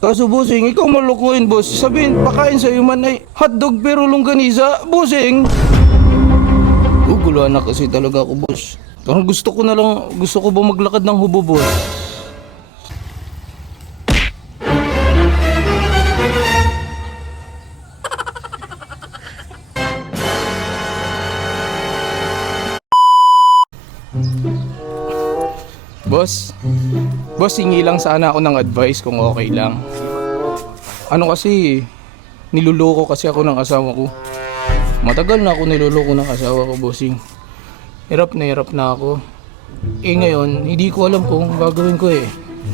Kaso bossing, ikaw malukuin boss. Sabihin, pakain sa iyo man ay hotdog pero longganisa. Bossing! Gugulo na kasi talaga ako boss. Parang gusto ko na lang, gusto ko ba maglakad ng hubo boss? Boss, boss hingi lang sana ako ng advice kung okay lang. Ano kasi, niluloko kasi ako ng asawa ko. Matagal na ako niluloko ng asawa ko, bossing. Hirap na hirap na ako. Eh ngayon, hindi ko alam kung gagawin ko eh.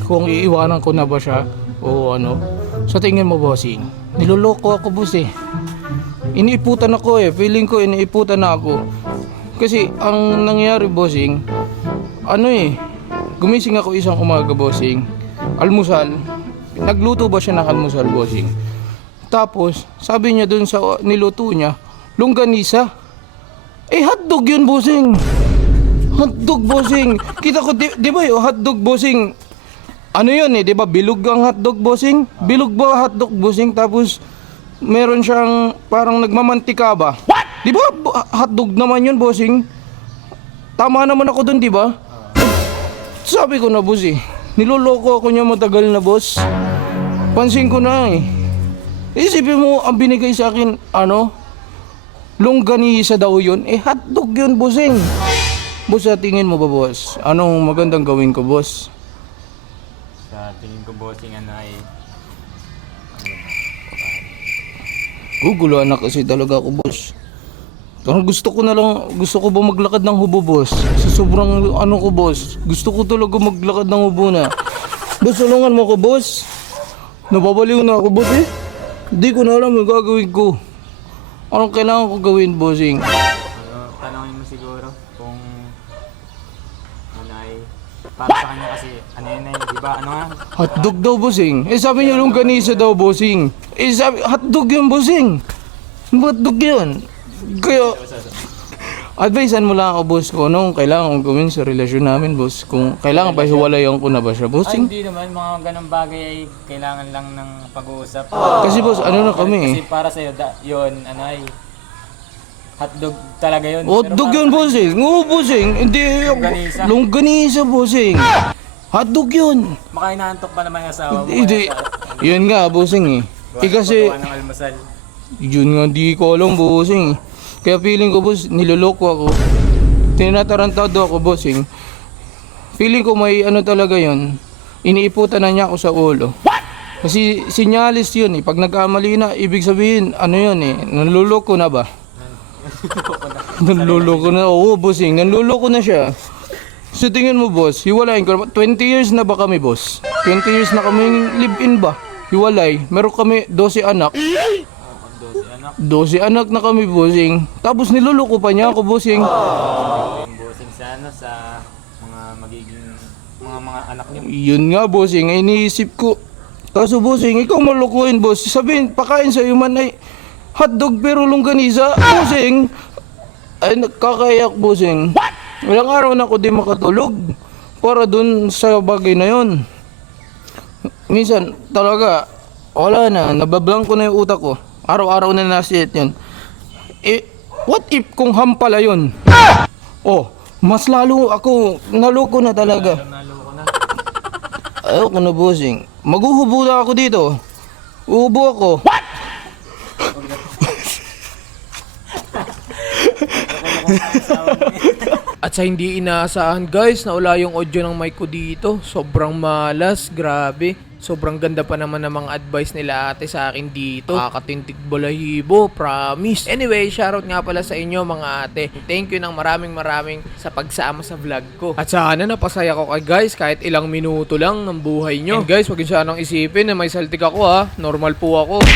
Kung iiwanan ko na ba siya o ano. Sa tingin mo, bossing, niluloko ako, boss eh. Iniiputan ako eh. Feeling ko iniiputan na ako. Kasi ang nangyari, bossing, ano eh, gumising ako isang umaga, bossing. Almusal. Nagluto ba siya ng almusal, bossing? Tapos, sabi niya dun sa niluto niya, longganisa. Eh, hotdog yun, bossing. Hotdog, bossing. Kita ko, di, di ba yung hotdog, bossing? Ano yun eh, di ba? Bilog ang hotdog, bossing? Bilog ba hotdog, bossing? Tapos, meron siyang parang nagmamantika ba? What? Di ba? Hotdog naman yun, bossing. Tama naman ako dun, di ba? Sabi ko na, boss eh. Niloloko ako niya matagal na, boss. Pansin ko na eh. Isipin mo, ang binigay sa akin, ano? Longganisa daw yun. Eh, hotdog yun, bossing. Boss, sa tingin mo ba, boss? Anong magandang gawin ko, boss? Sa tingin ko bossing ano ay Guguluhan na kasi talaga ako, boss. Parang gusto ko na lang, gusto ko ba maglakad ng hubo, boss? Sa sobrang ano ko, boss. Gusto ko talaga maglakad ng hubo na. Boss, tulungan mo ko, boss. Nababaliw na ako, boss eh. Hindi ko na alam yung gagawin ko. Anong kailangan ko gawin, bossing? ano, tanongin mo siguro kung ano ay para sa kanya kasi ano yun ay di ba ano nga Hotdog daw, bossing. Eh, sabi niya longganisa daw, bossing. Eh, sabi, hotdog yun, bossing. Hotdog yun. Kaya, advisean mo lang ako, boss, kung anong kailangan kong gawin sa relasyon namin, boss. Kung kailangan ba hiwalayan ko na ba siya, ay bossing? hindi naman mga ganong bagay ay kailangan lang ng pag-uusap Kasi, boss, ano na kami eh. kasi para sa'yo da, yun ano ay hotdog talaga yun Hotdog Pero yun, bossing. Oo, bossing. Hindi, Longganisa. longganisa, bossing. Hotdog yun. para- baka inaantok pa naman yung asawa mo Hindi, yun nga, bossing eh. Eh, kasi, ng almusal Yun nga, di ko alam, bossing. Kaya feeling ko, boss, niloloko ako. Tinatarantado ako, bossing. Feeling ko may ano talaga yon Iniiputan na niya ako sa ulo. Kasi sinyalis yun eh. Pag nagkamali na, ibig sabihin, ano yun eh, nanluloko na ba? nanluloko na, oo, bossing, nanluloko na siya. So tingin mo, boss, hiwalayin ko naman. 20 years na ba kami, boss? 20 years na kami live-in ba? Hiwalay. Meron kami 12 anak. 12 anak 12 anak na kami, bossing. Tapos niloloko pa niya ako, bossing. yung bossing sa ano sa mga magiging mga mga anak niyo Yun nga, bossing. Ay, iniisip ko. Kaso, bossing, ikaw malukuin, boss. Sabihin, pakain sa iyo man ay hotdog pero longganisa. Bossing, ay nakakayak, bossing. Walang araw na ako di makatulog. Para dun sa bagay na yon. Minsan, talaga, wala na. Nabablank ko na yung utak ko. Araw-araw na nasiit yun. Eh, what if kung ham pala yun? Oh, mas lalo ako, naloko na talaga. naloko na Ayoko na bossing. Maghuhubo na ako dito. Uubo ako. At sa hindi inaasahan guys, naula yung audio ng mic ko dito. Sobrang malas, grabe. Sobrang ganda pa naman ng mga advice nila ate sa akin dito. Kakatintig balahibo, promise. Anyway, shoutout nga pala sa inyo mga ate. Thank you ng maraming maraming sa pagsama sa vlog ko. At sana napasaya ko kay guys kahit ilang minuto lang ng buhay nyo. And guys, wag yun sanang isipin na may saltik ako ha. Normal po ako.